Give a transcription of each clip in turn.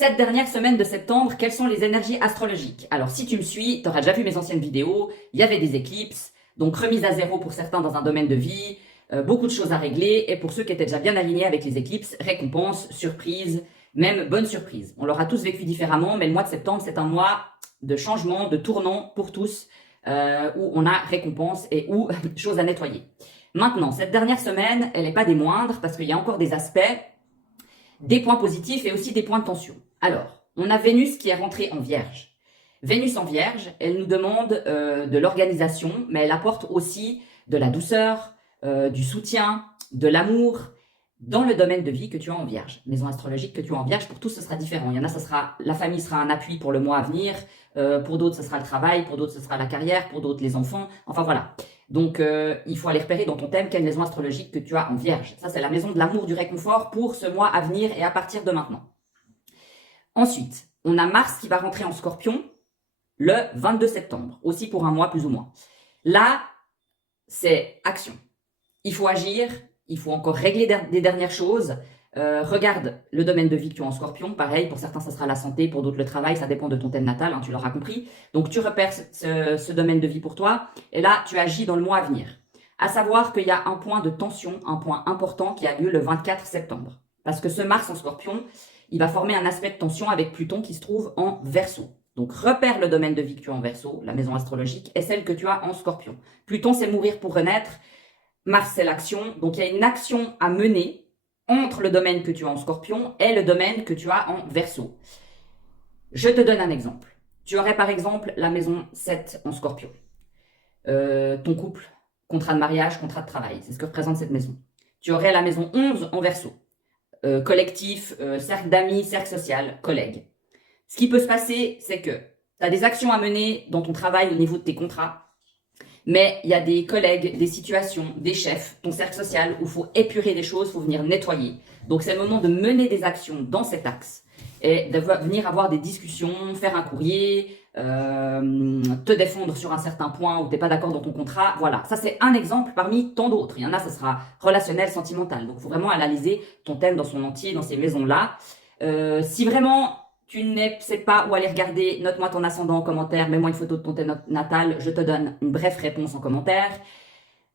Cette dernière semaine de septembre, quelles sont les énergies astrologiques? Alors, si tu me suis, tu auras déjà vu mes anciennes vidéos, il y avait des éclipses, donc remise à zéro pour certains dans un domaine de vie, beaucoup de choses à régler, et pour ceux qui étaient déjà bien alignés avec les éclipses, récompense, surprise, même bonne surprise. On l'aura tous vécu différemment, mais le mois de septembre, c'est un mois de changement, de tournant pour tous, où on a récompense et où choses à nettoyer. Maintenant, cette dernière semaine, elle n'est pas des moindres, parce qu'il y a encore des aspects, des points positifs et aussi des points de tension. Alors, on a Vénus qui est rentrée en Vierge. Vénus en Vierge, elle nous demande de l'organisation, mais elle apporte aussi de la douceur, du soutien, de l'amour dans le domaine de vie que tu as en Vierge. Maison astrologique que tu as en Vierge, pour tous ce sera différent. Il y en a, la famille sera un appui pour le mois à venir, pour d'autres ce sera le travail, pour d'autres ce sera la carrière, pour d'autres les enfants, enfin voilà. Donc, il faut aller repérer dans ton thème quelle maison astrologique que tu as en Vierge. Ça, c'est la maison de l'amour, du réconfort pour ce mois à venir et à partir de maintenant. Ensuite, on a Mars qui va rentrer en Scorpion le 22 septembre, aussi pour un mois plus ou moins. Là, c'est action. Il faut agir, il faut encore régler des dernières choses. Regarde le domaine de vie que tu as en Scorpion, pareil, pour certains ça sera la santé, pour d'autres le travail, ça dépend de ton thème natal, hein, tu l'auras compris. Donc tu repères ce domaine de vie pour toi, et là tu agis dans le mois à venir. À savoir qu'il y a un point de tension, un point important qui a lieu le 24 septembre. Parce que ce Mars en Scorpion, il va former un aspect de tension avec Pluton qui se trouve en Verseau. Donc repère le domaine de vie que tu as en Verseau, la maison astrologique, et celle que tu as en Scorpion. Pluton c'est mourir pour renaître, Mars c'est l'action, donc il y a une action à mener entre le domaine que tu as en Scorpion et le domaine que tu as en Verseau. Je te donne un exemple. Tu aurais par exemple la maison 7 en Scorpion. Ton couple, contrat de mariage, contrat de travail, c'est ce que représente cette maison. Tu aurais la maison 11 en Verseau. Collectif, cercle d'amis, cercle social, collègues. Ce qui peut se passer, c'est que tu as des actions à mener dans ton travail au niveau de tes contrats, mais il y a des collègues, des situations, des chefs, ton cercle social où il faut épurer des choses, il faut venir nettoyer. Donc c'est le moment de mener des actions dans cet axe et de venir avoir des discussions, faire un courrier, te défendre sur un certain point où tu n'es pas d'accord dans ton contrat. Voilà, ça c'est un exemple parmi tant d'autres. Il y en a, ça sera relationnel, sentimental. Donc il faut vraiment analyser ton thème dans son entier, dans ces maisons-là. Si vraiment tu ne sais pas où aller regarder, note-moi ton ascendant en commentaire, mets-moi une photo de ton thème natal, je te donne une brève réponse en commentaire.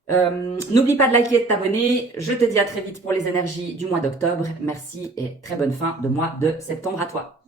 N'oublie pas de liker et de t'abonner. Je te dis à très vite pour les énergies du mois d'octobre. Merci et très bonne fin de mois de septembre à toi.